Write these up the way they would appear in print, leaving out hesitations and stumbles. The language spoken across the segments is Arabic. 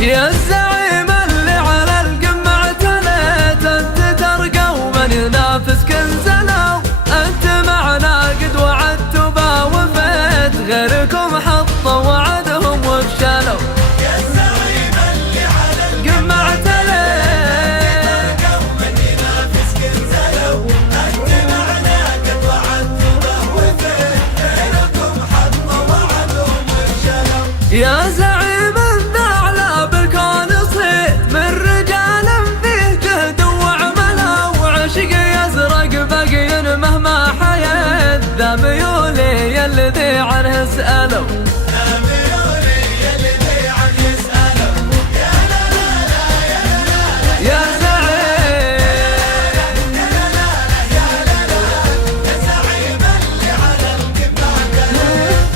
يا الزعيم اللي على القمة اعتليت، انت ترقى ومن ينافسك انزلوا، انت معنا قد وعدت وباوفيت، غيركم حطوا وعدهم وفشلوا. يا الزعيم اللي على القمة اعتليت، ترقى ومن ينافسك انزلوا، انت معنا قد وعدت وباوفيت، غيركم حطوا وعدهم وفشلوا. يا زعيم ذا ميولي يلذي عنه اسألوا، ذا ميولي يلذي عنه يسألوا. يا لا لا لا يا لا لا يا زعيم، يا لا لا يا لا لا يا زعيم اللي على القمة اعتليت.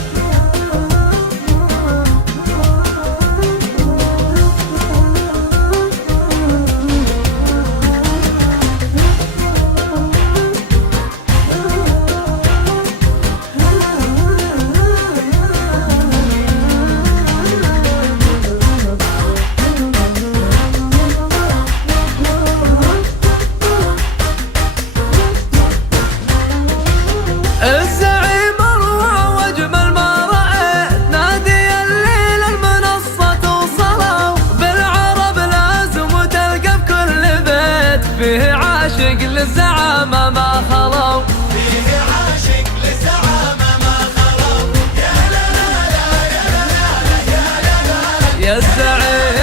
الزعيم اروع واجمل ما رأيت، نادي الليل المنصة توصلوا، بالعرب لازم تلقى بكل بيت، فيه عاشق للزعامة ما خلوا، فيه عاشق للزعامة ما خلوا. يا لا لا لا يا لا لا يا لا لا يا الزعيم،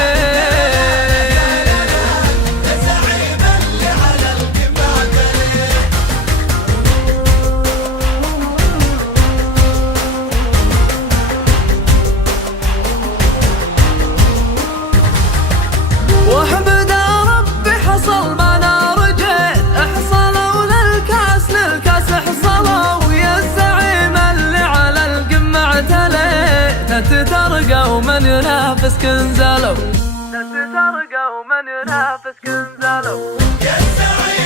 يا زعيم اللي على القمة اعتليت. واحمد ربي حصل ما انا رجيت، احصلوا للكاس حصلوا، يا الزعيم اللي على القمة اعتليت، انت ترقى ومن ينافسك انزلوا، انت ترقى ومن ينافسك انزلوا. يا الزعيم